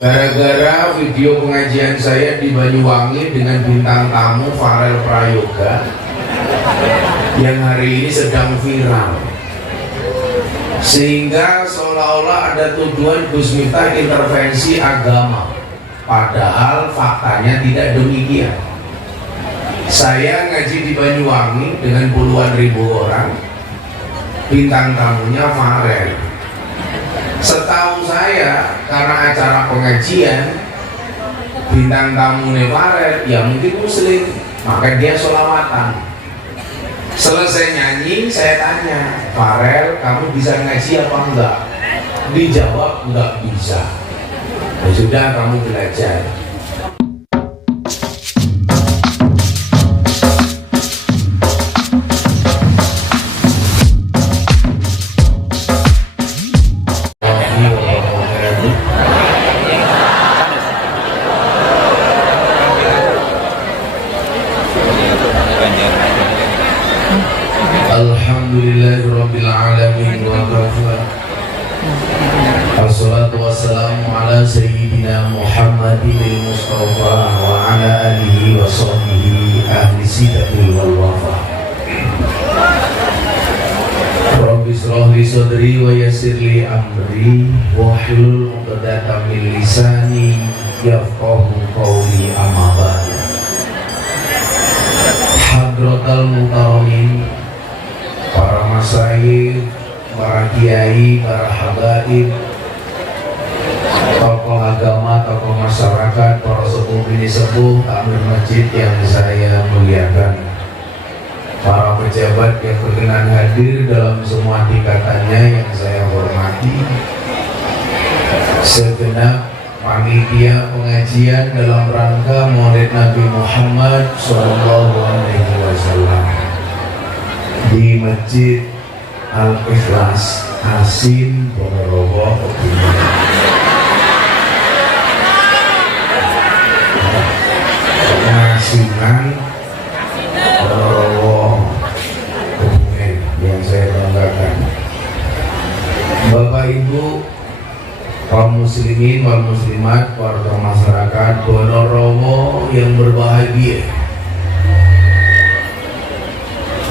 Gara-gara video pengajian saya di Banyuwangi dengan bintang tamu Farel Prayoga yang hari ini sedang viral, sehingga seolah-olah ada tuduhan Gus Miftah intervensi agama, padahal faktanya tidak demikian. Saya ngaji di Banyuwangi dengan puluhan ribu orang, bintang tamunya Farel. Setahu saya, karena acara pengajian bintang tamu Farel ya mungkin muslim, maka dia sholawatan. Selesai nyanyi saya tanya, Farel kamu bisa ngaji apa enggak? Dijawab enggak bisa. Ya sudah, kamu belajar. Alhamdulillahirabbil alamin wa kafa. Wassalatu wassalamu ala sayyidina Muhammadin Mustafa wa ala alihi wa sahbihi ahli sidatil wal wafa. Rabbi shrah li sadri wa yassir li amri wahlul 'uqdatam min lisani yafqahu qawli, amma ba'd. Hadratal mukarramin, para masyayikh, para kiai, para habaib, tokoh agama, tokoh masyarakat, para sepuh bini sepuh, takmir masjid yang saya muliakan, para pejabat yang berkenan hadir dalam semua tingkatannya yang saya hormati, segenap panitia pengajian dalam rangka Maulid Nabi Muhammad SAW di Masjid Al-Ikhlas Asin Ponorogo, Asinan Ponorogo yang saya banggakan. Bapak Ibu, kaum muslimin wal muslimat, warga masyarakat Ponorogo yang berbahagia,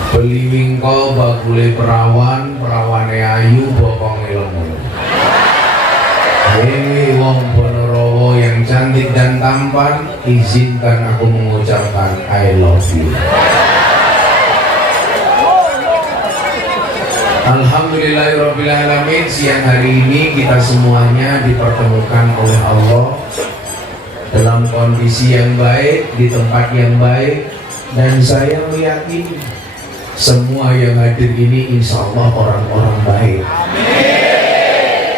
beliwingko bakule perawan, perawane ayu, bokong ilmu. Hei wong Ponorogo yang cantik dan tampan, izinkan aku mengucapkan I love you. Alhamdulillahirrabbilalamin. Siang hari ini kita semuanya dipertemukan oleh Allah dalam kondisi yang baik, di tempat yang baik, dan saya meyakini semua yang hadir ini insya Allah orang-orang baik.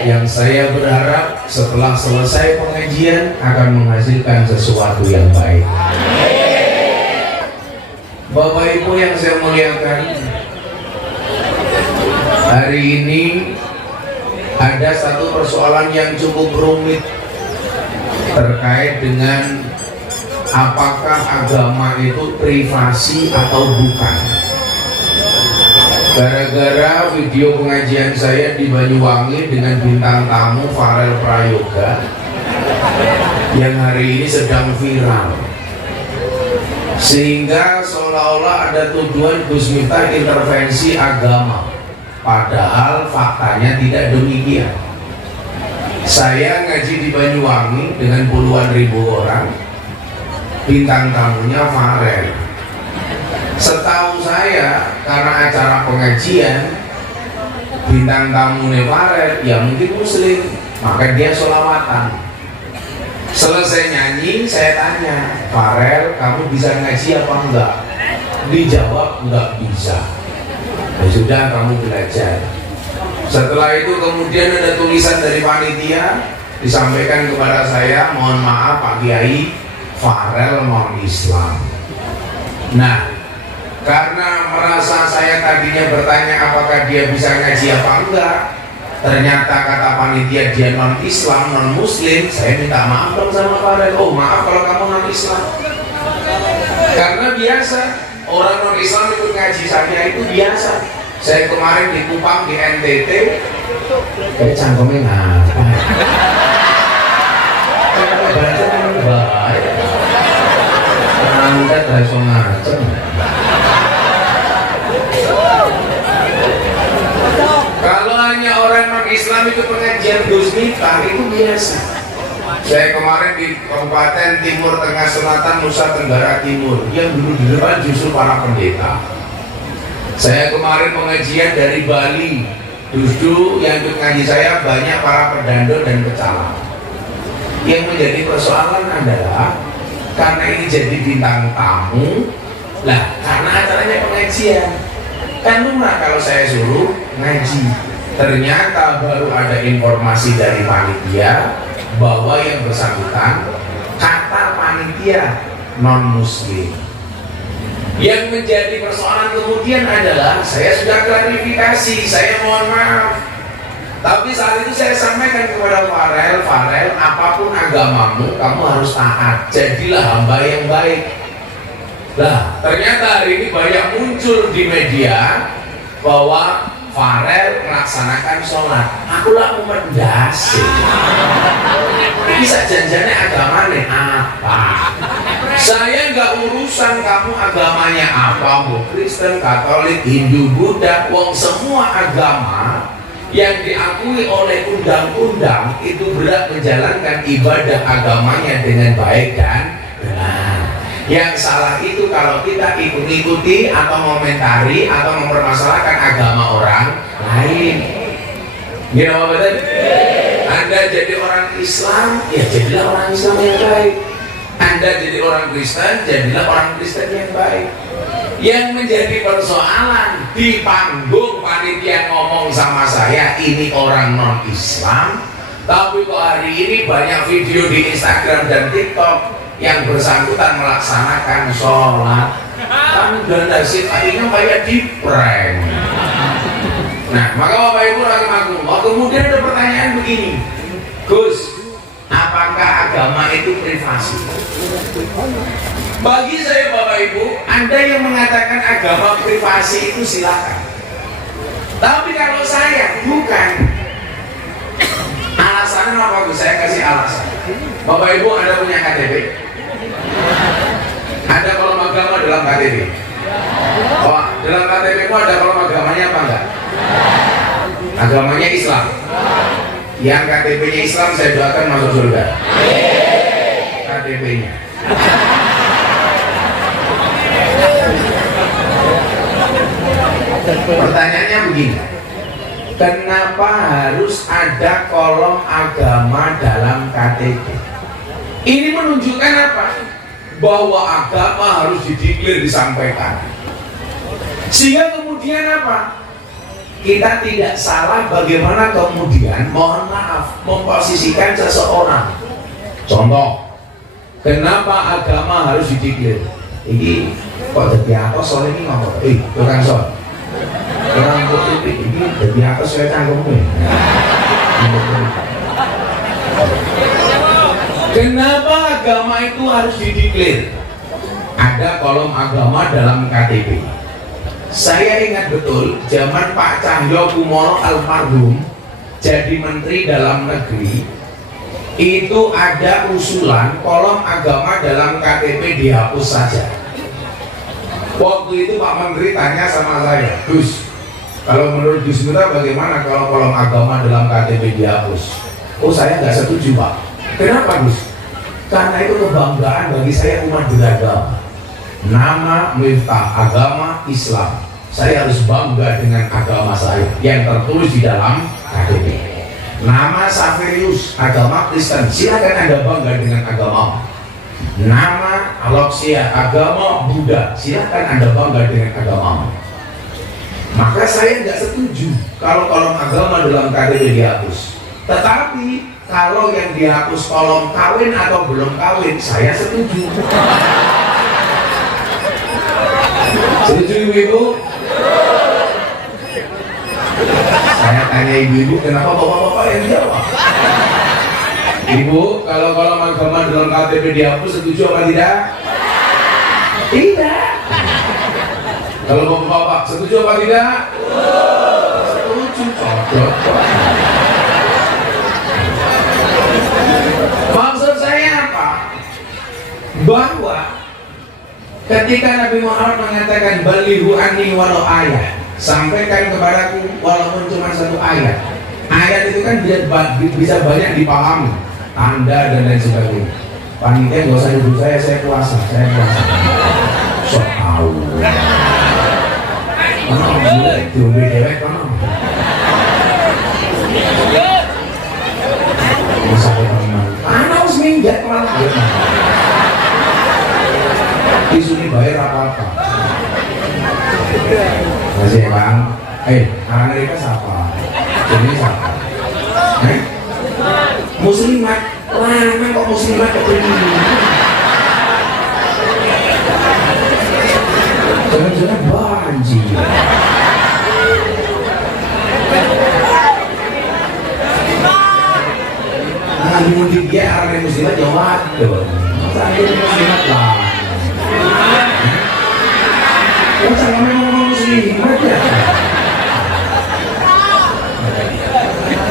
Yang saya berharap setelah selesai pengajian akan menghasilkan sesuatu yang baik. Bapak Ibu yang saya muliakan, hari ini ada satu persoalan yang cukup rumit terkait dengan apakah agama itu privasi atau bukan. Gara-gara video pengajian saya di Banyuwangi dengan bintang tamu Farel Prayoga yang hari ini sedang viral, sehingga seolah-olah ada tuduhan Gus Miftah intervensi agama, padahal faktanya tidak demikian. Saya ngaji di Banyuwangi dengan puluhan ribu orang, bintang tamunya Farel. Setahu saya, karena acara pengajian bintang tamu Farel ya mungkin muslim, maka dia sholawatan. Selesai nyanyi saya tanya, Farel kamu bisa ngaji apa enggak? Dijawab enggak bisa. Ya sudah, kamu belajar. Setelah itu kemudian ada tulisan dari panitia disampaikan kepada saya, mohon maaf Pak Kiai, Farel non Islam. Nah, karena merasa saya tadinya bertanya apakah dia bisa ngaji apa enggak, ternyata kata panitia dia non Islam, non Muslim, saya minta maaf dong sama Farel. Oh maaf kalau kamu non Islam, karena biasa orang non Islam ikut ngaji saya itu biasa. Saya kemarin di Kupang di NTT, kayak cangkemnya ngapa? Saya kemarin di Kabupaten Timur Tengah Selatan Nusa Tenggara Timur, yang dulu di depan justru para pendeta. Saya kemarin pengajian dari Bali, justru yang ikut ngaji saya banyak para pedando dan pecalang. Yang menjadi persoalan adalah karena ini jadi bintang tamu, lah karena acaranya pengajian, kan lumrah kalau saya suruh ngaji. Ternyata baru ada informasi dari panitia bahwa yang bersangkutan kata panitia non muslim. Yang menjadi persoalan kemudian adalah saya sudah klarifikasi, saya mohon maaf, tapi saat itu saya sampaikan kepada Farel, apapun agamamu kamu harus taat, jadilah hamba yang baik. Lah ternyata hari ini banyak muncul di media bahwa Farel melaksanakan sholat, aku lah mendasi. Ini janjane agamanya apa? Saya nggak urusan kamu agamanya apa, mau Kristen, Katolik, Hindu, Buddha, wong semua agama yang diakui oleh undang-undang itu berhak menjalankan ibadah agamanya dengan baik dan benar. Yang salah itu kalau kita ikuti atau mengomentari atau mempermasalahkan agama orang lain. Gini apa betul? Anda jadi orang Islam, ya jadilah orang Islam yang baik. Anda jadi orang Kristen, jadilah orang Kristen yang baik. Yang menjadi persoalan di panggung panitia ngomong sama saya ini orang non Islam, tapi kok hari ini banyak video di Instagram dan TikTok yang bersangkutan melaksanakan sholat, kan ganda sih akhirnya kayak di prank. Nah maka Bapak Ibu rahimakumullah, kemudian ada pertanyaan begini, Gus, apakah agama itu privasi? Bagi saya Bapak Ibu, Anda yang mengatakan agama privasi itu silakan, tapi kalau saya bukan. Alasannya apa Gus? Saya kasih alasan. Bapak Ibu Anda punya KTP? Ada kolom agama dalam KTP? Oh, dalam KTP mu ada kolom agamanya apa enggak? Agamanya Islam. Yang KTP-nya Islam saya doakan masuk surga. KTP-nya. Pertanyaannya begini, kenapa harus ada kolom agama dalam KTP? Ini menunjukkan apa? Bahwa agama harus dideklar, disampaikan. Sehingga kemudian apa? Kita tidak salah bagaimana kemudian mohon maaf memposisikan seseorang. Contoh, kenapa agama harus dideklar? Ini kok jadi apa soal ini ngomong? Bukan soal. Orang putih ini jadi apa saya cangkemnya? Kenapa agama itu harus dideklar? Ada kolom agama dalam KTP. Saya ingat betul zaman Pak Cahyokumolo almarhum jadi Menteri Dalam Negeri, itu ada usulan kolom agama dalam KTP dihapus saja. Waktu itu Pak Menteri tanya sama saya, Gus, kalau menurut Gus Miftah bagaimana kalau kolom agama dalam KTP dihapus? Oh saya nggak setuju Pak. Kenapa Gus? Karena itu kebanggaan bagi saya umat beragama. Nama Miftah, agama Islam. Saya harus bangga dengan agama saya yang tertulis di dalam KTP. Nama Saverius, agama Kristen. Silakan Anda bangga dengan agama. Nama Aloksia, agama Buddha. Silakan Anda bangga dengan agama. Maka saya nggak setuju kalau kolom agama dalam KTP dihapus. Tetapi kalau yang dihapus kolom kawin atau belum kawin, saya setuju. Setuju ibu-ibu? Saya tanya ibu-ibu, kenapa bapak-bapak yang jawab? Ibu, kalau kolom agama dalam KTP dihapus, setuju apa tidak? Tidak. Kalau bapak-bapak setuju apa tidak? Setuju, cocok. Maksud saya apa? Bahwa ketika Nabi Muhammad mengatakan balighu anni walau ayat, sampaikan kepadaku walaupun cuma satu ayat. Ayat itu kan bisa banyak dipahami, Anda dan lain sebagainya. Panitia gak usah duduk saya puasa, sok tahu. Diombe dewek kono. Anak harus minggat malah. Disuni bayar apa-apa. Masih Bang. Anak mereka siapa? Jadi siapa? Muslimat. Lama kok muslimat ketemu. Jangan-jangan banjir. Nah, mudik dia arah muslimat ya waduh. Masa ini muslimat lah. Masa ngomong muslimat ya.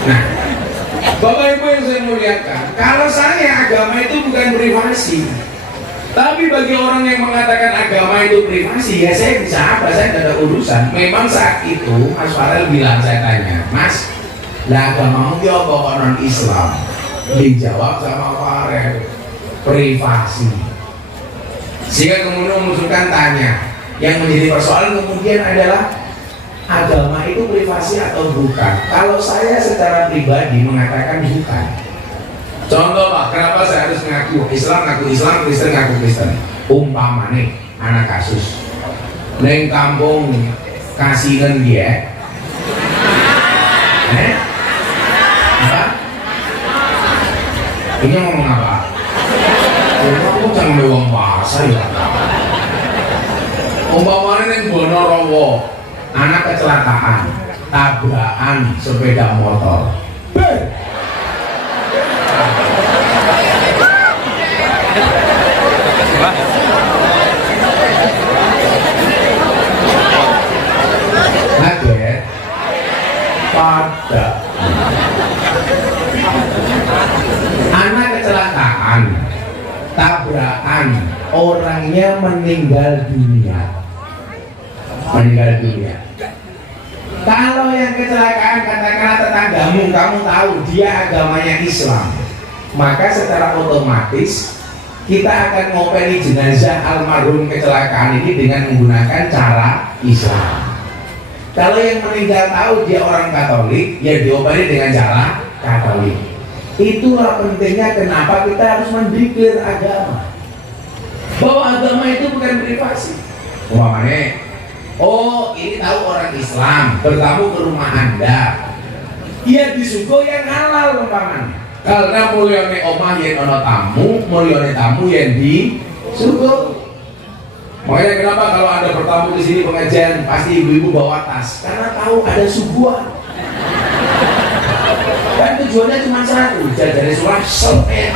Nah, Bapak Ibu yang saya muliakan, kalau saya agama itu bukan privasi. Tapi bagi orang yang mengatakan agama itu privasi, ya saya bisa apa? Saya tidak ada urusan. Memang saat itu Mas Farel bilang, saya tanya, Mas, lah agamamu ya apa kok non Islam? Dijawab sama Farel, privasi. Sehingga kemudian memunculkan tanya, yang menjadi persoalan kemudian adalah agama itu privasi atau bukan? Kalau saya secara pribadi mengatakan bukan. Contoh Pak, kenapa saya harus ngaku Islam, Kristen ngaku Kristen? Umpama nih, anak kasus neng kampung Kasihan dia apa? Ini ngomong apa? Aku jangan mewang bahasa ya. Umpama neng Bonorowo, anak kecelakaan, tabrakan sepeda motor. Kaget pada anak kecelakaan, tabrakan, orangnya meninggal dunia. Kalau yang kecelakaan katakanlah tetanggamu, kamu tahu dia agamanya Islam, maka secara otomatis kita akan ngopeni jenazah almarhum kecelakaan ini dengan menggunakan cara Islam. Kalau yang meninggal tahu dia orang Katolik, ya diopeni dengan cara Katolik. Itulah pentingnya kenapa kita harus mendeklar agama, bahwa agama itu bukan privasi. Umpamanya, oh ini tahu orang Islam bertamu ke rumah Anda, ia disuguh yang halal umpamanya. Karena mulyane omah yen ana tamu, mulyane tamu yang disuguh. Makanya kenapa kalau Anda bertamu di sini pengajian pasti ibu-ibu bawa tas, karena tahu ada suguhan. Kan tujuannya cuma satu, jajan sulah sepet.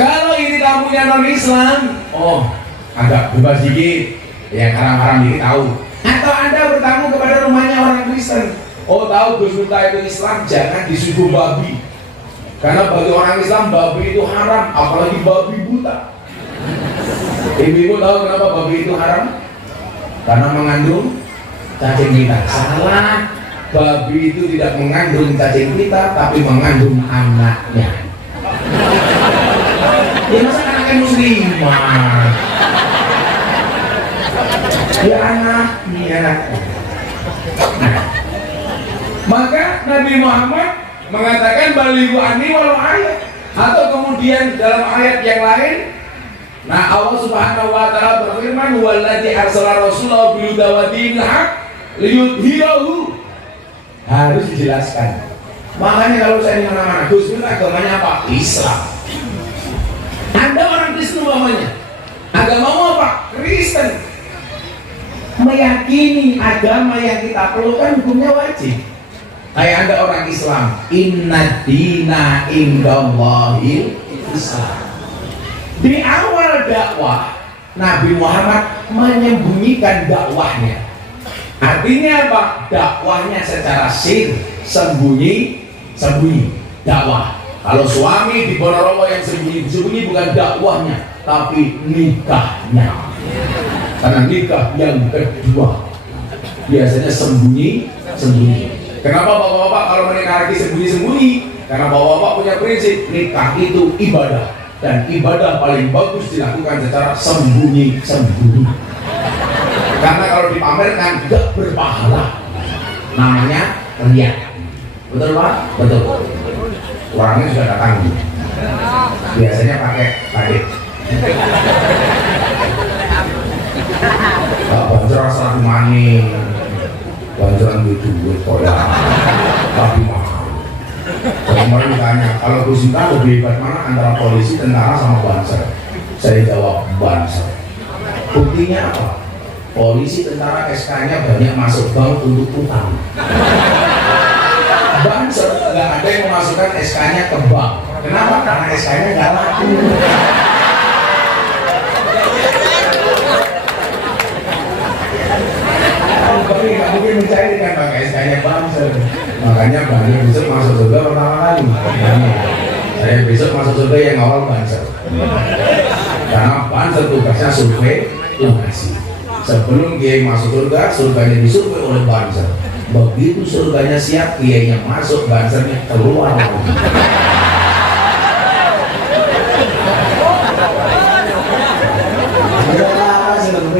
Kalau ini tamunya non Islam, oh agak bebas dikit, yang haram-haram dikit tahu. Atau Anda bertamu kepada rumahnya orang Kristen, oh tahu Gus Miftah itu Islam, jangan disuguh babi, karena bagi orang Islam babi itu haram, apalagi babi buta. Ibu-ibu tahu kenapa babi itu haram? Karena mengandung cacing pita. Salah, babi itu tidak mengandung cacing pita, tapi mengandung anaknya. Ya masa anaknya muslimah? Ya anaknya. Nah, maka Nabi Muhammad mengatakan balighu anni walau ayat, atau kemudian dalam ayat yang lain, nah Allah Subhanahu wa taala berfirman, "Wallazi arsala rasulahu bil huda wa dinil haq liyudhhirahu." Harus dijelaskan. Makanya kalau saya di mana-mana, Gus Miftah agamanya apa? Islam. Anda orang Kristen umpamanya, agamamu apa? Kristen. Meyakini agama yang kita perlukan hukumnya wajib. Kayak Anda orang Islam, inna dina indallahil Islam. Di awal dakwah, Nabi Muhammad menyembunyikan dakwahnya. Artinya apa? Dakwahnya secara sir, sembunyi dakwah. Kalau suami di Bonorowo yang sembunyi bukan dakwahnya, tapi nikahnya. Karena nikah yang kedua biasanya sembunyi. Kenapa bapak-bapak kalau menikah lagi sembunyi-sembunyi? Karena bapak-bapak punya prinsip nikah itu ibadah, dan ibadah paling bagus dilakukan secara sembunyi-sembunyi. Karena kalau dipamerkan gak berpahala, namanya riya. Betul Pak? Betul. Orangnya sudah datang, biasanya pakai batik. Banjir rasa manis, banjiran duit koyak, tapi mahal. Kemarin ditanya, kalau Gus Miftah lebih hebat mana antara polisi, tentara sama banser? Saya jawab banser. Buktinya apa? Polisi, tentara, SK-nya banyak masuk bank untuk utang. Banser nggak ada yang memasukkan SK-nya ke bank. Kenapa? Karena SK-nya nggak laku. Tapi nggak mungkin mencairkan pakai SK-nya banser. Makanya banyak besok masuk surga pertama kali. Saya besok masuk surga yang awal banser. Karena banser tugasnya survei lokasi. Sebelum kiai masuk surga, surganya disurvei oleh banser. Begitu surganya siap, kiainya masuk, bansernya keluar.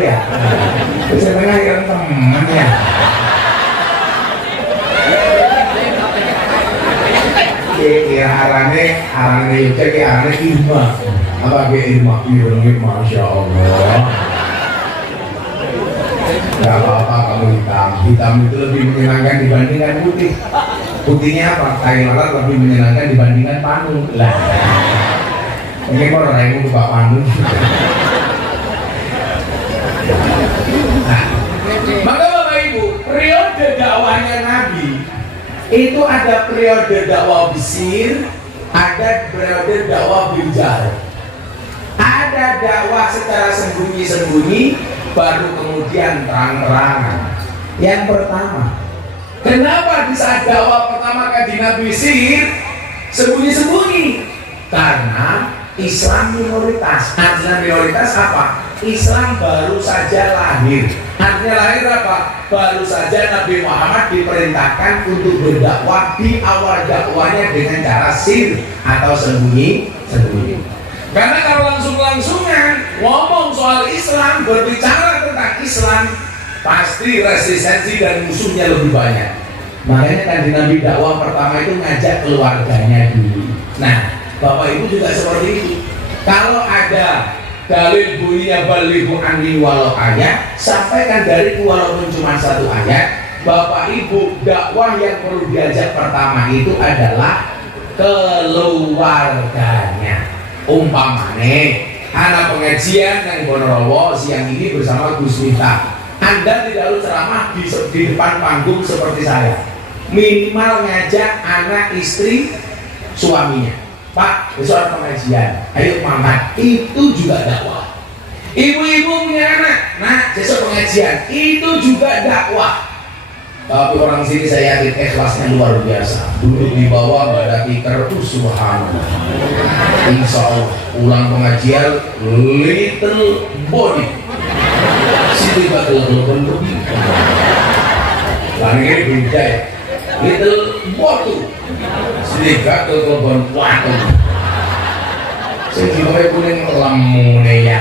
Ya, bisa mengajarkan teman ya. Kira arane yuka ke arane ilma. Apa ke ilma? Ilmu, masya Allah. Gak apa-apa kamu hitam. Hitam itu lebih menyenangkan dibandingkan putih. Putihnya apa? Tai lalat lebih menyenangkan dibandingkan panu. Lah, mungkin orang lain buka panu. Nah, maka Bapak Ibu, periode dakwahnya Nabi itu ada periode dakwah besir, ada periode dakwah biljar, ada dakwah secara sembunyi-sembunyi, baru kemudian terang-terangan. Yang pertama, kenapa di saat dakwah pertama kali Nabi sihir sembunyi-sembunyi? Karena Islam minoritas. Artinya minoritas apa? Islam baru saja lahir. Artinya lahir apa? Baru saja Nabi Muhammad diperintahkan untuk berdakwah, di awal dakwahnya dengan cara sir atau sembunyi-sembunyi. Karena kalau langsung-langsungan ngomong soal Islam, berbicara tentang Islam, pasti resistensi dan musuhnya lebih banyak. Makanya kan di Nabi dakwah pertama itu ngajak keluarganya dulu. Nah, Bapak Ibu juga seperti itu. Kalau ada dalil bunyinya balighu anni walau ayat, sampaikan dariku walaupun cuma satu ayat. Bapak Ibu, dakwah yang perlu diajak pertama itu adalah keluarganya. Umpamane anak pengajian yang Ponorogo siang ini bersama Gus Miftah, Anda tidak harus ceramah di depan panggung seperti saya. Minimal ngajak anak, istri, suaminya. Pak, besok ada pengajian, ayo mangkat. Itu juga dakwah. Ibu-ibu punya anak, nah besok pengajian, itu juga dakwah. Tapi orang sini saya yakin ikhlasnya luar biasa. Duduk di bawah pada tikar tuh subhanallah. Insya Allah pulang pengajian little body. Sini bakal telepon lebih. Lagi beda ya. Little bottle. Sini bakal telepon waktu. Saya juga kuning lemune ya.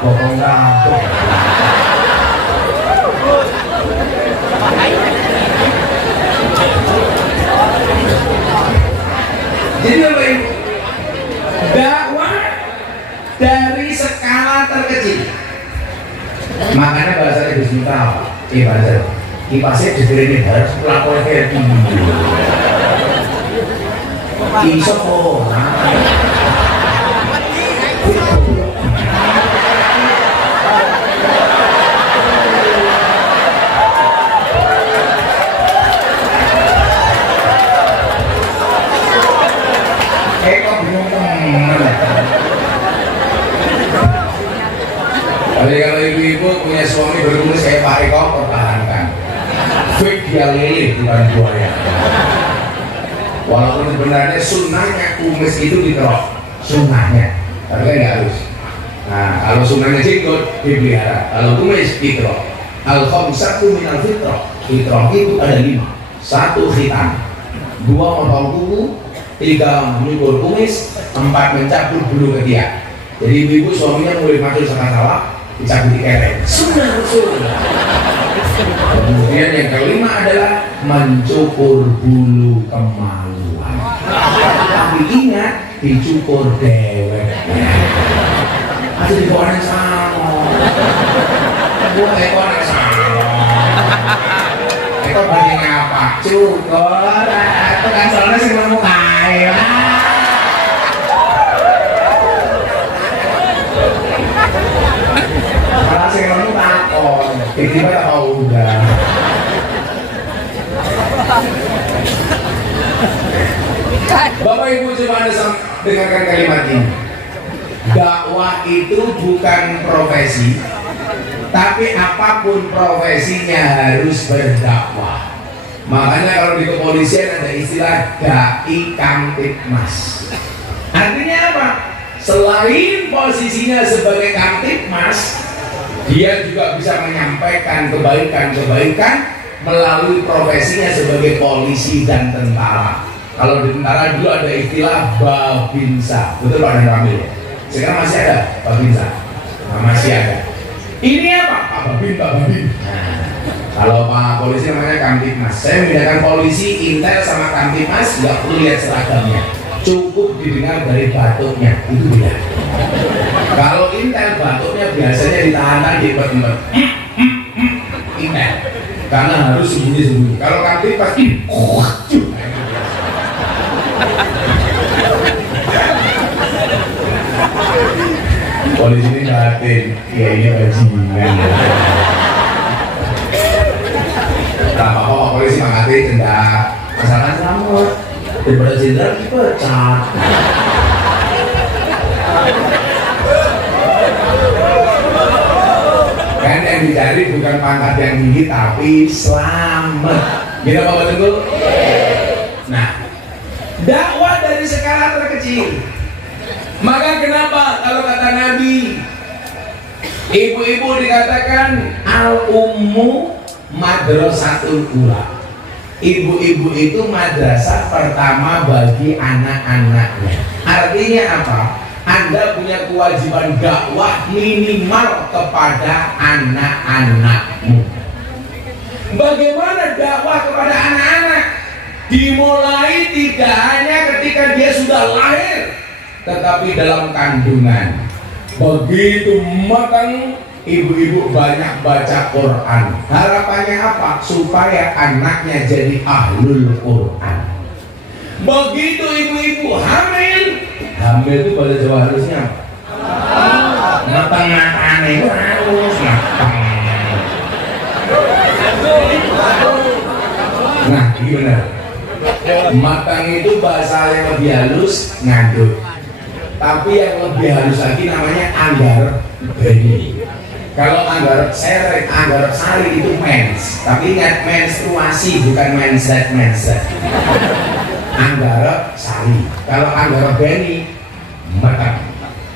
Bokong kampung. Jadi Bapak Ibu, dakwah dari skala terkecil. Makanya bahasa Gus Miftah bahasa kipasnya diberi harus pelakon kayak gini. Iso kok. Tapi kalau ibu-ibu punya suami berkumis kayak Pak Eko, pertahankan. Fake dia lele bukan buaya. Walaupun sebenarnya sunnahnya kumis itu dikerok, sunnahnya, tapi kan nggak harus. Nah, kalau sunnahnya jenggot dipelihara, kalau kumis fitrah. Al-khamsatu minal fitrah. Fitrah itu ada 5. 1 khitan, 2 motong kuku, 3 menyukur kumis, 4 mencabut bulu ketiak. Jadi ibu-ibu suaminya mulai masuk sama sawah dicabut kereng. Sunnah Rasul. Kemudian yang kelima adalah mencukur bulu kemaluan. Tapi ingat, dicukur dewek. Ada di bawah yang sama. Buat ekor yang sama. Ekor bagi ngapa? Cukur. Itu kan soalnya sih mau kaya. Malah sih kamu takon. Tiba-tiba tak mau udah. Bapak Ibu coba Anda dengarkan kalimat ini. Dakwah itu bukan profesi, tapi apapun profesinya harus berdakwah. Makanya kalau di kepolisian ada istilah dai kamtibmas. Artinya apa? Selain posisinya sebagai kamtibmas, dia juga bisa menyampaikan kebaikan-kebaikan melalui profesinya sebagai polisi dan tentara. Kalau di tentara dulu ada istilah babinsa, betul Pak Ramil? Sekarang masih ada babinsa? Nah, masih ada. Ini apa? Pak Babin, Pak Babin. Nah, kalau Pak polisi namanya kamtibmas. Saya membedakan polisi, intel sama kamtibmas, nggak perlu lihat seragamnya, cukup didengar dari batuknya, itu beda. Kalau intel batuknya biasanya ditahan di empet-empet. Intel, karena harus sembunyi-sembunyi. Kalau kamtibmas, polisi ini batin, ya ini bajingan. Tak apa-apa, polisi mengatakan cendak masalah selamat daripada jenderal dipecat. Kan yang dicari bukan pangkat yang tinggi tapi selamat. Gitu Bapak Tengku? Nah, dakwah dari skala terkecil. Maka kenapa kalau kata Nabi, ibu-ibu dikatakan al-ummu madrasatul ula. Ibu-ibu itu madrasah pertama bagi anak-anaknya. Artinya apa? Anda punya kewajiban dakwah minimal kepada anak-anakmu. Bagaimana dakwah kepada anak-anak? Dimulai tidak hanya ketika dia sudah lahir, tetapi dalam kandungan. Begitu matang, ibu-ibu banyak baca Quran. Harapannya apa? Supaya anaknya jadi ahlul Quran. Begitu ibu-ibu hamil, hamil itu pada Jawa harusnya matang-matang itu harus matang. Nah, gimana? Matang itu bahasa yang lebih halus ngandut. Tapi yang lebih halus lagi namanya anggar beni. Kalau anggar seret, anggar sari itu mens. Tapi ingat, menstruasi bukan mindset. Anggar sari. Kalau anggar beni matang.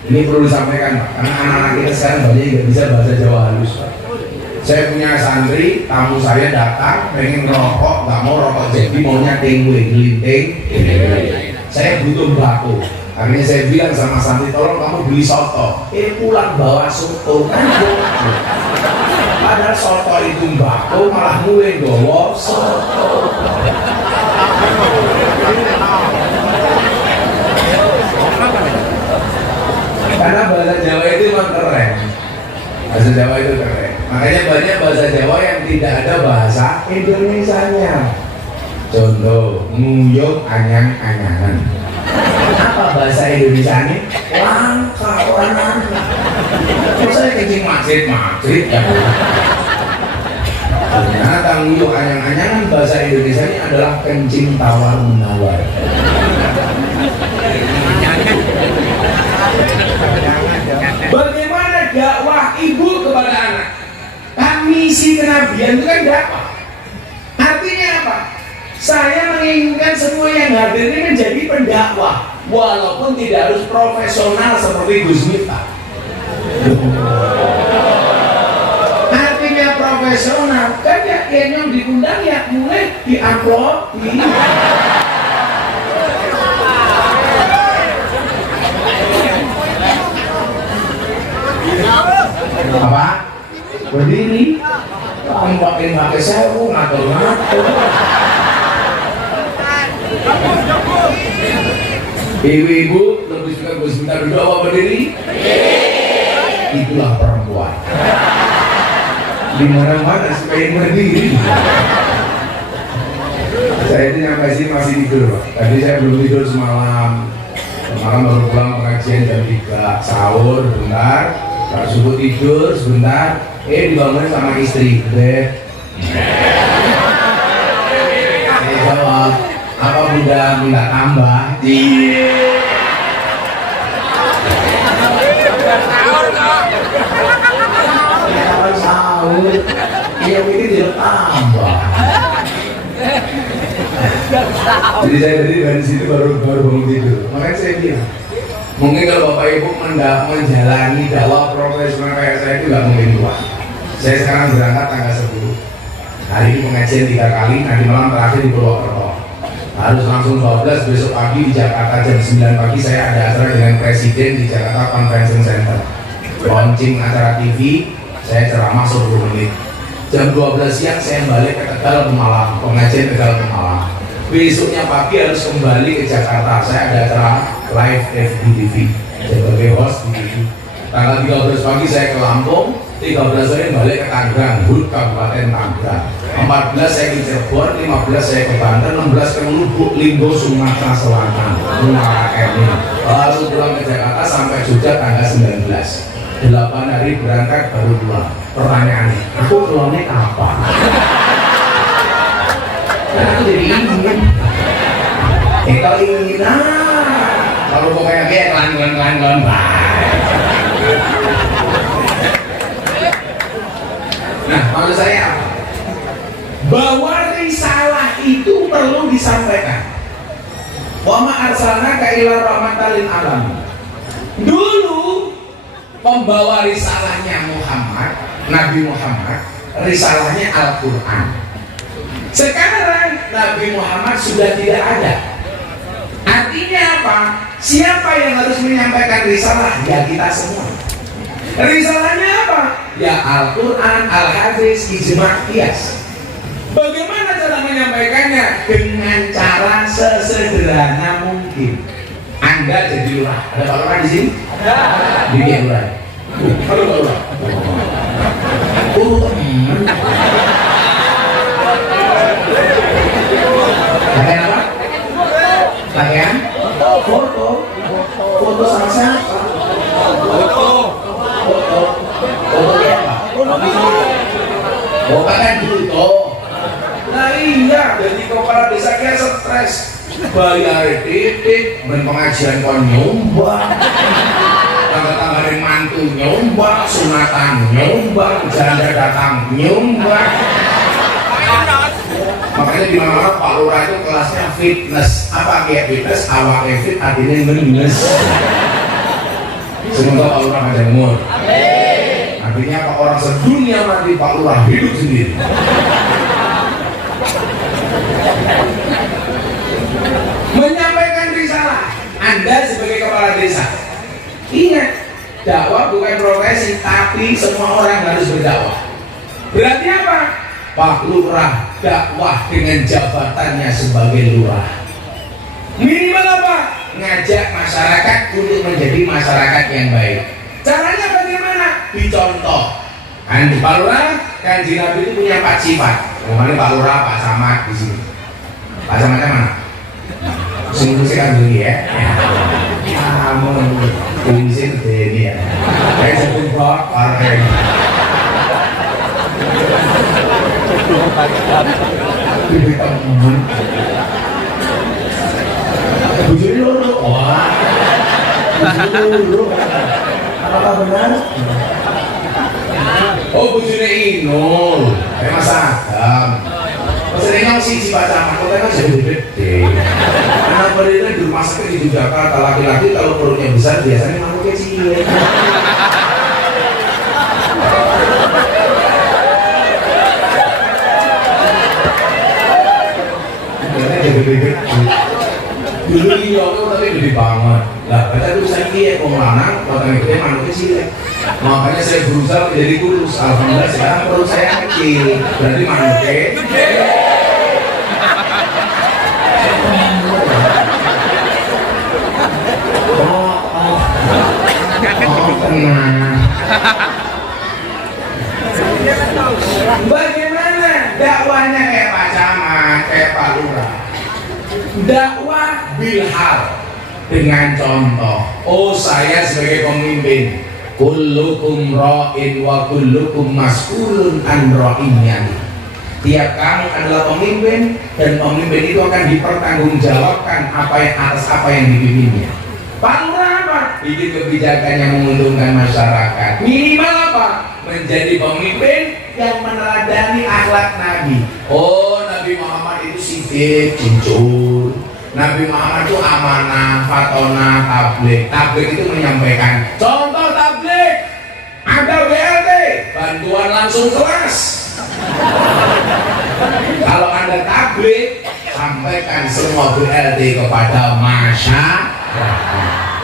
Ini perlu disampaikan Pak, karena anak-anak kita sekarang banyak nggak bisa bahasa Jawa halus Pak. Saya punya santri, tamu saya datang pengen ngerokok, nggak mau rokok jadi maunya tingwe, gelinting. Saya butuh mbako. Akhirnya saya bilang sama santri, tolong kamu beli soto. Pulang bawa soto kan. Padahal soto itu mbako, malah mulai bawa soto. Karena bahasa Jawa itu memang keren. Bahasa Jawa itu keren. Makanya banyak bahasa Jawa yang tidak ada bahasa Indonesianya. Contoh, nguyuh anyang-anyangan. Apa bahasa Indonesia ini? Langka, orang. Saya kencing masjid ya. Ternyata nguyuh anyang-anyangan bahasa Indonesia ini adalah kencing tawar menawar. Bagaimana dakwah ibu kepada anak? Misi kenabian itu kan dakwah. Artinya apa? Saya menginginkan semua yang hadir ini menjadi pendakwah, walaupun tidak harus profesional seperti Gus Miftah. Artinya profesional kan ya yang diundang ya mulai diupload apa? Berdiri kamu pakai sewu ngatur-ngatur. Ibu-ibu lebih suka gue sebentar duduk apa berdiri? Itulah perempuan. Di mana-mana supaya berdiri. Saya itu nyampe sini masih tidur, Pak. Tadi saya belum tidur semalam. Semalam baru pulang pengajian jam 3, sahur bentar, baru subuh tidur sebentar, dibangunin sama istri. Saya jawab, apa bunda minta tambah? Iya. Sahur, iya ini tidak tambah. Jadi saya tadi dari situ baru bangun tidur. Makanya saya bilang, mungkin kalau bapak ibu menjalani dakwah profesional kayak saya itu nggak mungkin kuat. Saya sekarang berangkat tanggal 10. Hari ini pengajian 3 kali, nanti malam terakhir di Purwokerto. Harus langsung 12 besok pagi di Jakarta jam 9 pagi saya ada acara dengan presiden di Jakarta Convention Center. Launching acara TV, saya ceramah 10 menit. Jam 12 siang saya balik ke Tegal Pemalang, pengajian Tegal Pemalang. Besoknya pagi harus kembali ke Jakarta. Saya ada acara live FGTV sebagai host di TV. Tanggal 13 pagi saya ke Lampung, 13 sore balik ke Tangerang, HUT Kabupaten Tangerang. 14 saya ke Cirebon, 15 saya ke Banten, 16 ke Lubuk Linggau Sumatera Selatan, Muara Enim. Lalu pulang ke Jakarta sampai Jogja tanggal 19. 8 hari berangkat baru pulang. Pertanyaannya, aku pulangnya kapan? Nah, aku jadi ingin. Kalau ingin, kalau pokoknya kayak kelan-kelan Nah, maksud saya apa? Bahwa risalah itu perlu disampaikan. Wa ma arsalnaka illa rahmatan lil alamin. Dulu pembawa risalahnya Muhammad, Nabi Muhammad, risalahnya Al-Quran. Sekarang Nabi Muhammad sudah tidak ada. Artinya apa? Siapa yang harus menyampaikan risalah? Ya kita semua. Risalahnya apa? Ya Al-Quran, Al-Hadis, Ijma' Qiyas. Bagaimana cara menyampaikannya? Dengan cara sesederhana mungkin. Anda jadi lurah. Ada Pak Lurah di sini? Ada. Di dia lurah. Halo Pak Lurah. Teman. Pakaian apa? Pakaian? Foto. Foto sama siapa? Foto apa? Pakaian foto. Nah iya, jadi kepala desa kayak stres. Bayar titik, pengajian kon nyumbang, tangga-tangga mantu nyumbang, sunatan nyumbang, janda datang nyumbang. Makanya di mana-mana Pak Lurah itu kelasnya fitness. Apa kayak fitness? Awalnya fit, artinya ngenes. Semoga Pak Lurah ada umur. Artinya Pak orang sedunia mati Pak Lurah hidup sendiri. Menyampaikan risalah Anda sebagai kepala desa. Ingat, dakwah bukan profesi, tapi semua orang harus berdakwah. Berarti apa? Pak Lurah dakwah dengan jabatannya sebagai lurah. Minimal apa? Ngajak masyarakat untuk menjadi masyarakat yang baik. Caranya bagaimana? Dicontoh. Kan di Pak Lurah, kan di Nabi itu punya 4 sifat. Kemarin Pak Lurah, Pak Samad di sini. Pak Samadnya mana? Sungguh sih kan dulu ya. Kamu fungsi ini ya. Saya sebut bakar kayak. Ini teman. Bujuri dulu. Wah. Bujuri dulu. Apakah benar? Oh bujuri Inul. Mas Agam. Maksudnya sih si Pak Camat kota kan jadi gede. Anak balita di rumah sakit di Jakarta laki-laki kalau perutnya besar biasanya makhluk kecil. gede-gede. Dulu ini aku tapi gede banget. Lah, kata tuh saya kira kok lanang, potong gede manuknya cilik. Makanya saya berusaha menjadi kurus. Alhamdulillah sekarang perut saya kecil. Berarti manuknya tenang. Bagaimana dakwahnya kayak Pak Camat, kayak Pak Lurah? Dakwah bilhal dengan contoh. Oh, saya sebagai pemimpin, kullukum ra'in wa kullukum mas'ulun an ra'iyyan. Tiap kamu adalah pemimpin dan pemimpin itu akan dipertanggungjawabkan atas apa yang dipimpinnya. Pak Lurah apa? Bikin kebijakan yang menguntungkan masyarakat. Minimal apa? Menjadi pemimpin yang meneladani akhlak Nabi. Oh, Nabi Muhammad itu sidik, jujur. Nabi Muhammad itu amanah, fatona, tabligh. Tabligh itu menyampaikan. Contoh tabligh, ada BLT, bantuan langsung kelas. Kalau Anda tabligh, sampaikan semua BLT kepada masyarakat.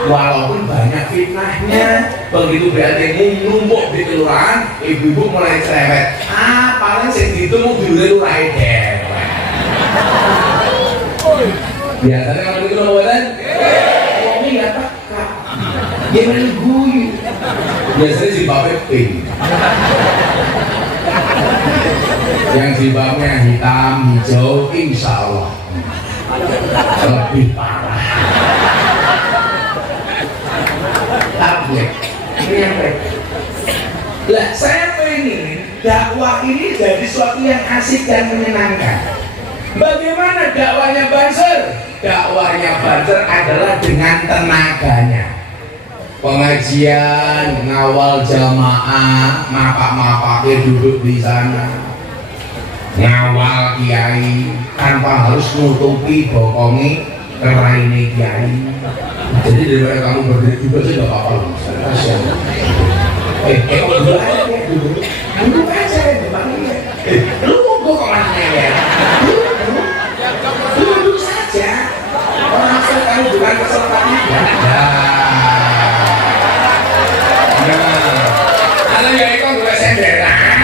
Walaupun banyak fitnahnya, begitu BLT numpuk di kelurahan, ibu-ibu mulai cerewet. Paling sing ditunggu dulu lurah dewek. Biasanya kalau itu buatan, ini nggak peka. Dia main guyu. Biasanya jilbabnya pink. Yang jilbabnya hitam, hijau, insya Allah lebih parah. Tabligh ini yang baik. Lah, saya pengen dakwah ini jadi sesuatu yang asik dan menyenangkan. Bagaimana dakwahnya Banser? Dakwahnya Banser adalah dengan tenaganya. Pengajian, ngawal jamaah, mapak-mapaknya duduk di sana, ngawal kiai tanpa harus nutupi bokongi keraine kiai. Jadi daripada kamu berdiri juga sih gak apa-apa loh. Kasihan. Duduk aja ya, duduk aja ya, depannya. Lu kok kemana ya? Duduk saja. Orang asal kamu bukan kesertanya. Anak ya itu juga senderan.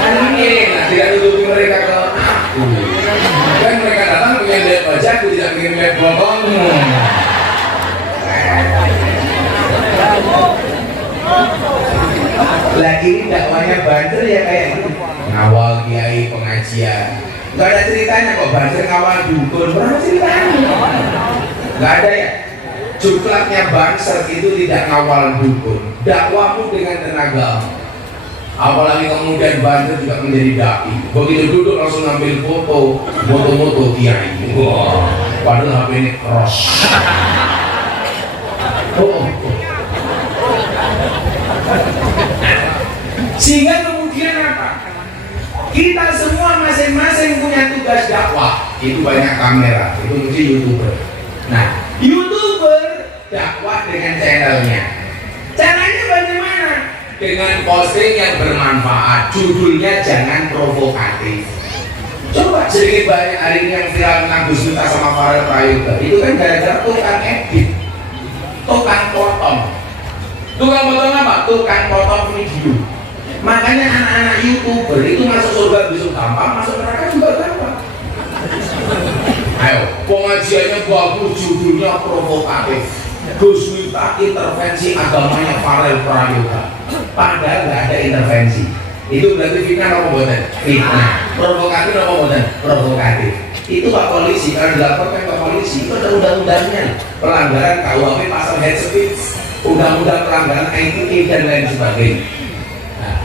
Kan ini, nah tidak tutupi mereka ke aku. Dan mereka datang punya lihat wajahku, tidak ingin lihat bokongmu. Lagi ini dakwahnya Banser ya kayak gitu. Ngawal kiai pengajian. Gak ada ceritanya kok Banser ngawal dukun. Berapa ceritanya? Gak ada ya. Juklaknya Banser itu tidak ngawal dukun. Dakwahmu dengan tenagamu. Apalagi kemudian Banser juga menjadi dai. Begitu duduk langsung ambil foto kiai. Wah, padahal HP ini cross. Sehingga kemudian apa? Kita semua masing-masing punya tugas dakwah. Itu banyak kamera, itu mesti YouTuber. Nah, YouTuber dakwah dengan channelnya. Caranya bagaimana? Dengan posting yang bermanfaat. Judulnya jangan provokatif. Coba sedikit banyak hari ini yang viral tentang Gus Miftah sama Farel Prayoga. Itu kan gara-gara tukang edit, tukang potong. Tukang potong apa? Tukang potong video. Makanya anak-anak YouTuber itu masuk surga bisa gampang, masuk neraka juga gampang. Ayo, pengajiannya bagus, judulnya provokatif. Gus Miftah intervensi agamanya Farel Prayoga. Padahal nggak ada intervensi. Itu berarti fitnah apa buatan? Fitnah. Provokatif apa buatan? Provokatif. Itu Pak Polisi, kalau dilaporkan ke polisi, itu ada undang-undangnya. Pelanggaran KUHP pasal hate speech, undang-undang pelanggaran ITE dan lain sebagainya.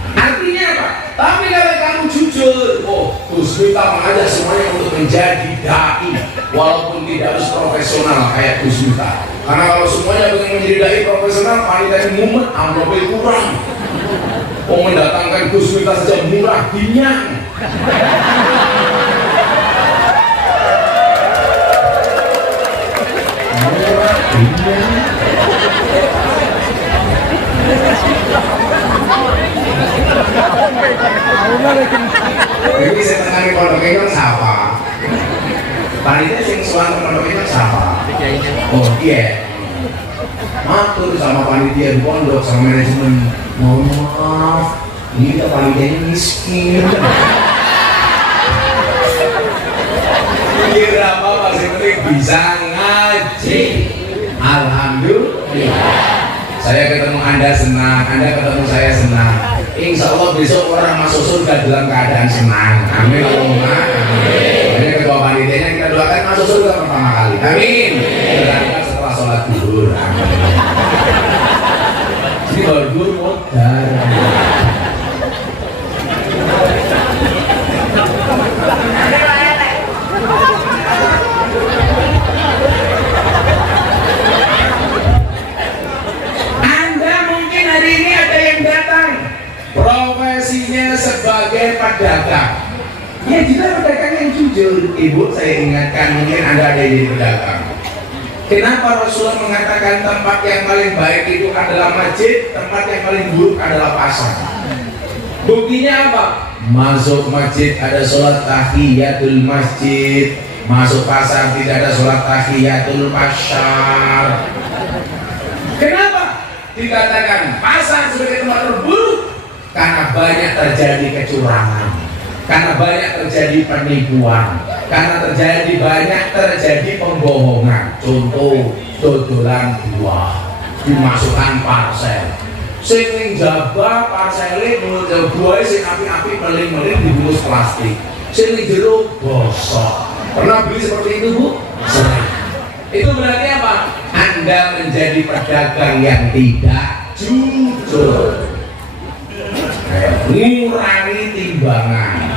Artinya apa? Tapi kalau kamu jujur, Gus Miftah mengajak semuanya untuk menjadi dai, walaupun tidak harus profesional kayak Gus Miftah. Karena kalau semuanya ingin menjadi dai profesional, panitia mumet, amplopnya kurang. Mendatangkan Gus Miftah saja murah, kenyang. Murah, kenyang. Ini saya Emang siapa? Panitia sing sowan pondok itu siapa? Oh iya. Matur sama panitia di pondok sama manajemen. Mohon maaf, ini kita panitianya miskin. Kira apa masih penting bisa ngaji. Alhamdulillah. Saya ketemu Anda senang, Anda ketemu saya senang. Insya Allah besok orang masuk surga dalam keadaan senang. Amin Allahumma. Ini ketua panitianya kita doakan masuk surga pertama kali. Amin. Berangkat setelah sholat zuhur. Amin. Ini baru zuhur modal. Profesinya sebagai pedagang. Ya kita pedagang yang jujur. Ibu saya ingatkan, mungkin Anda ada yang pedagang. Kenapa Rasulullah mengatakan tempat yang paling baik itu adalah masjid, tempat yang paling buruk adalah pasar? Buktinya apa? Masuk masjid ada sholat tahiyatul masjid, masuk pasar tidak ada sholat tahiyatul pasar. Kenapa dikatakan pasar sebagai tempat terburuk? Karena banyak terjadi kecurangan, karena banyak terjadi penipuan, karena banyak terjadi pembohongan. Contoh, dodolan buah dimasukkan parsel, sing jaba parselnya menurut buahnya sing api-api meling-meling dibungkus plastik, sing jero bosok. Pernah beli seperti itu Bu? Sering. Itu berarti apa? Anda menjadi pedagang yang tidak jujur. Ngurangi timbangan,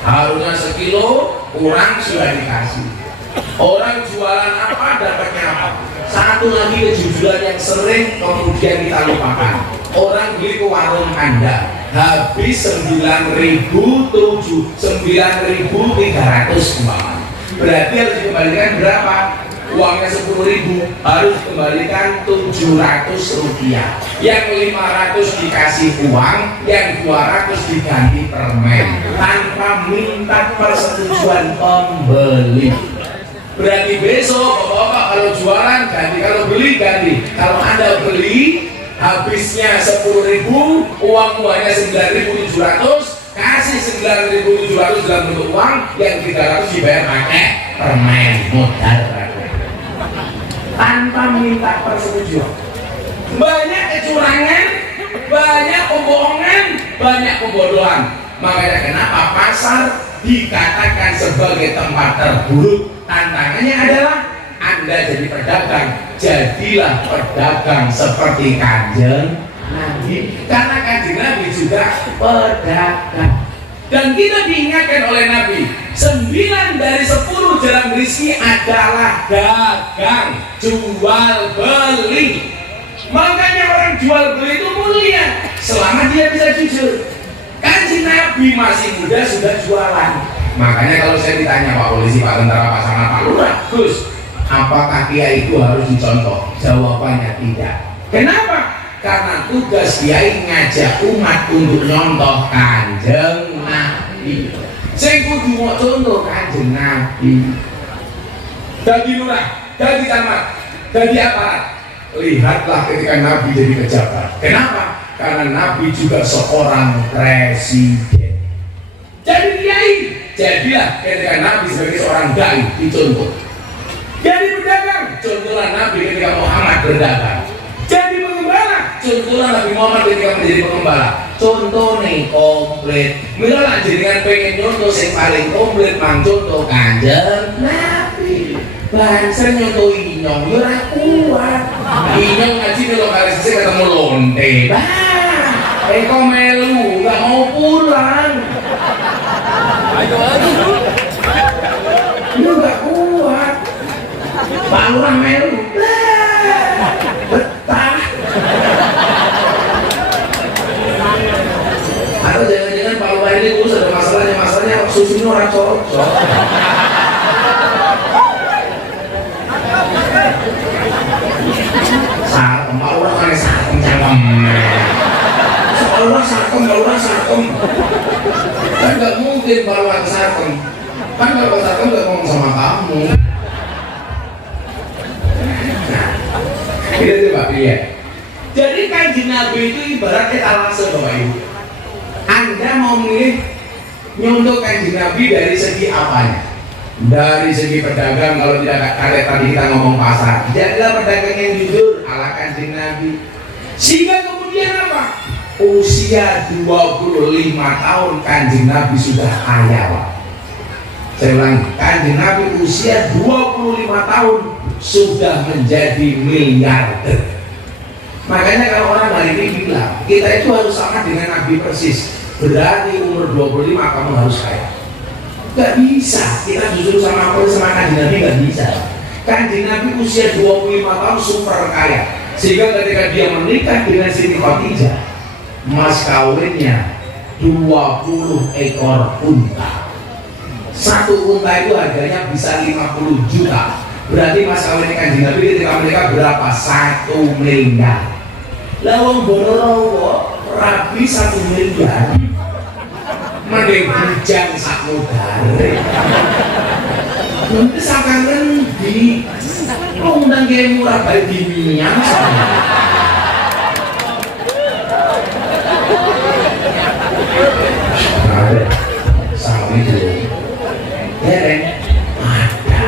harusnya sekilo kurang sudah dikasih. Orang jualan apa dapatnya apa. Satu lagi kejujuran yang sering kemudian kita lupakan. Orang beli ke warung Anda habis 9.300 uang, berarti harus dikembalikan berapa? Uangnya 10.000 harus kembalikan 700 rupiah. Yang 500 dikasih uang, yang 200 diganti permen tanpa minta persetujuan pembeli. Berarti besok bapak-bapak kalau jualan ganti, kalau beli ganti. Kalau Anda beli habisnya 10.000, uang muanya 9.700, kasih 9.700 dalam bentuk uang, yang 300 dibayar pakai permen modal tanpa minta persetujuan. Banyak kecurangan, banyak pembohongan, banyak kebodohan. Makanya kenapa pasar dikatakan sebagai tempat terburuk? Tantangannya adalah Anda jadi pedagang, jadilah pedagang seperti Kanjeng Nabi, karena Kanjeng Nabi juga pedagang. Dan kita diingatkan oleh Nabi, 9 dari 10 jalan rezeki adalah dagang, jual beli. Makanya orang jual beli itu mulia selama dia bisa jujur. Kanjeng Nabi masih muda sudah jualan. Makanya kalau saya ditanya Pak Polisi, Pak Tentara, Pak Sama, Pak Lurah, Gus, apakah kiai itu harus dicontoh? Jawabannya tidak. Kenapa? Karena tugas kiai ngajak umat untuk nyontoh Kanjeng Nabi. Sing kudu mau contoh Kanjeng Nabi. Dadi lurah, dadi camat, dadi aparat. Lihatlah ketika Nabi jadi pejabat. Kenapa? Karena Nabi juga seorang presiden. Jadi kiai, jadilah ketika Nabi sebagai seorang dai dicontoh. Jadi pedagang, contohlah Nabi ketika Muhammad berdagang. Jadi pengembala, contohlah Nabi Muhammad ketika menjadi pengembala. Contoh nih komplit. Mila lah jenengan pengen nyontoh yang paling komplit, mang contoh Kanjeng Nabi. Bangsa nyontoh inyong, ora kuat. Inyong ngaji di lokalisasi ketemu lonte. Eko melu, nggak mau pulang. Lu nggak kuat. Pak Lurah melu. Betah. Atau jangan-jangan Pak Lurah ini urus ada masalahnya susunya orang cocok. Sarkem, Pak Lurah kan sarkem cangkem. Pak Lurah sarkem. Kan nggak mungkin Pak Lurah sarkem. Kan kalau Pak Sarkem nggak ngomong sama kamu. Nah, kita coba lihat. Jadi Kanjeng Nabi itu ibaratnya etalase Bapak Ibu. Anda mau milih nyontoh Kanjeng Nabi dari segi apanya? Dari segi pedagang, kalau tidak karet tadi kita ngomong pasar, jadilah pedagang yang jujur ala Kanjeng Nabi. Sehingga kemudian apa? Usia 25 tahun Kanjeng Nabi sudah kaya, Pak. Saya ulangi, Kanjeng Nabi usia 25 tahun sudah menjadi miliarder. Makanya kalau orang hari ini bilang kita itu harus sama dengan Nabi persis, berarti umur 25 kamu harus kaya. Gak bisa, kita justru sama Kanjeng Nabi gak bisa. Kanjeng Nabi usia 25 tahun super kaya, sehingga ketika dia menikah dengan Siti Khadijah, mas kawinnya 20 ekor unta. Satu unta itu harganya bisa 50 juta. Berarti mas kawinnya Kanjeng Nabi ketika menikah berapa? 1 miliar. Lawang Bonorowo rabi 1 miliar. Mending bujang sakudare. Nanti sampai ngendi? Oh, undang kayak murah baik di minyak. Ada sama itu. Dereng ada.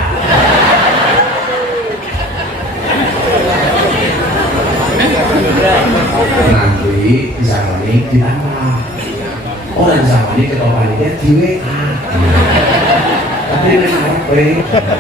Nanti di zaman ini ditambah. Orang zaman ini ketua panitia di WA. Tapi memang apa?